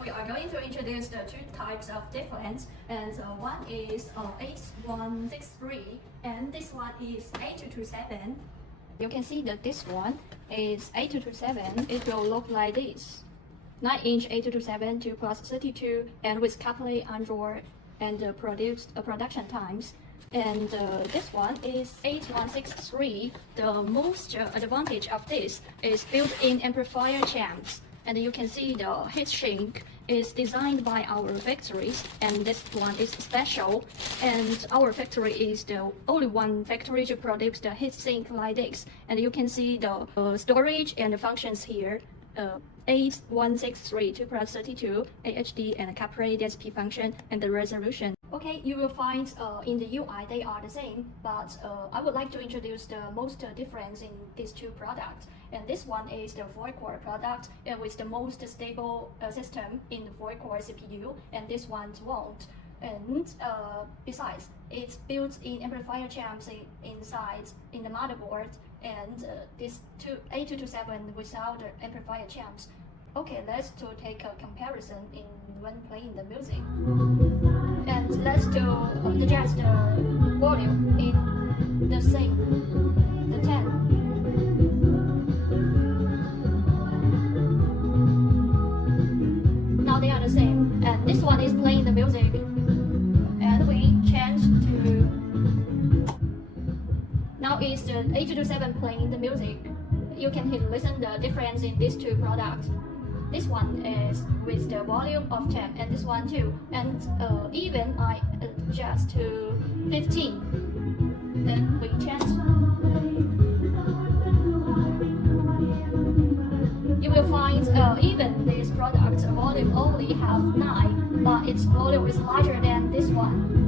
we are going to introduce the two types of difference, and one is 8163 and this one is 8227. You can see that this one is 8227. It will look like this: 9-inch 8227 2 plus 32, and with CarPlay Android and production times. And this one is 8163. The most advantage of this is built-in amplifier champs. And you can see the heat sink is designed by our factories, and this one is special. And our factory is the only one factory to produce the heat sink like this. And you can see the storage and the functions here. 8163 2 plus 32 AHD and CarPlay DSP function and the resolution. Okay, you will find in the UI they are the same, but I would like to introduce the most difference in these two products. And this one is the 4-core product and with the most stable system in the 4-core CPU, and this one won't. And besides, it's built-in amplifier champs inside in the motherboard, and this 8227 without the amplifier champs. Okay, let's take a comparison when playing the music. And let's adjust the volume in the same, the 10. Now they are the same, and this one is playing the music. And we change to, now is the 8227 playing the music. You can listen the difference in these two products. This one is with the volume of 10, and this one too. And even I adjust to 15. Then we change. You will find even this product volume only have 9, but its volume is larger than this one.